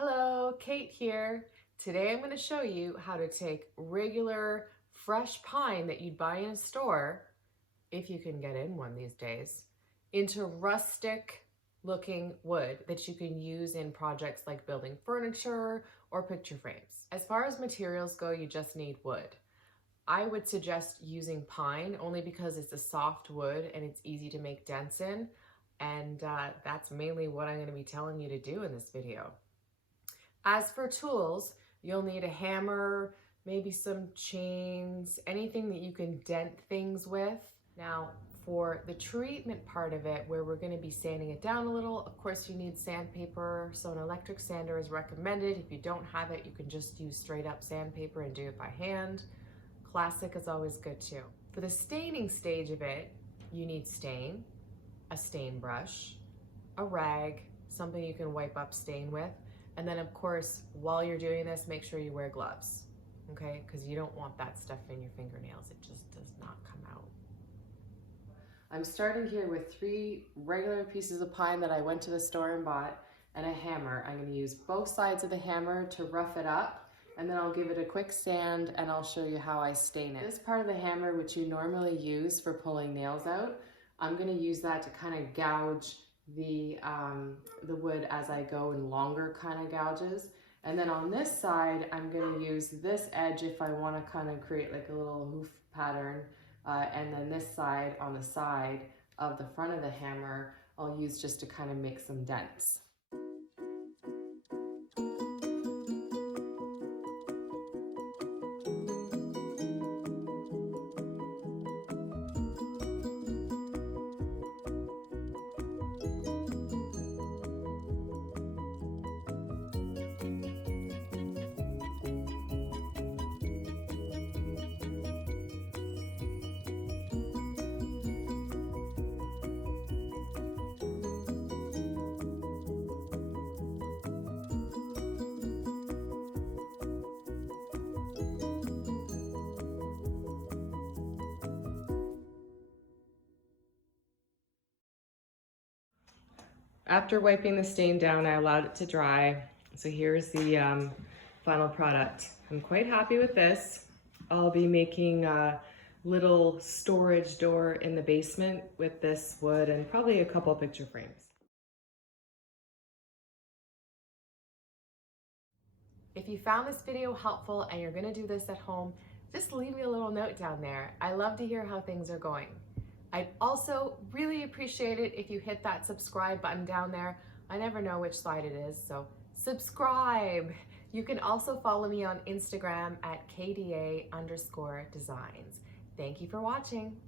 Hello, Kate here. Today I'm going to show you how to take regular fresh pine that you'd buy in a store, if you can get in one these days, into rustic looking wood that you can use in projects like building furniture or picture frames. As far as materials go, you just need wood. I would suggest using pine only because it's a soft wood and it's easy to make dents in, and that's mainly what I'm going to be telling you to do in this video. As for tools, you'll need a hammer, maybe some chains, anything that you can dent things with. Now, for the treatment part of it, where we're going to be sanding it down a little, of course you need sandpaper, so an electric sander is recommended. If you don't have it, you can just use straight up sandpaper and do it by hand. Classic is always good too. For the staining stage of it, you need stain, a stain brush, a rag, something you can wipe up stain with. And then of course, while you're doing this, make sure you wear gloves, okay? Because you don't want that stuff in your fingernails. It just does not come out. I'm starting here with 3 regular pieces of pine that I went to the store and bought, and a hammer. I'm gonna use both sides of the hammer to rough it up, and then I'll give it a quick sand and I'll show you how I stain it. This part of the hammer, which you normally use for pulling nails out, I'm gonna use that to kind of gouge the wood as I go in longer kind of gouges. And then on this side, I'm going to use this edge if I want to kind of create like a little hoof pattern. And then this side on the side of the front of the hammer, I'll use just to kind of make some dents. After wiping the stain down, I allowed it to dry. So here's the final product. I'm quite happy with this. I'll be making a little storage door in the basement with this wood and probably a couple picture frames. If you found this video helpful and you're gonna do this at home, just leave me a little note down there. I love to hear how things are going. I'd also really appreciate it if you hit that subscribe button down there. I never know which side it is, so subscribe. You can also follow me on Instagram at KDA_designs. Thank you for watching.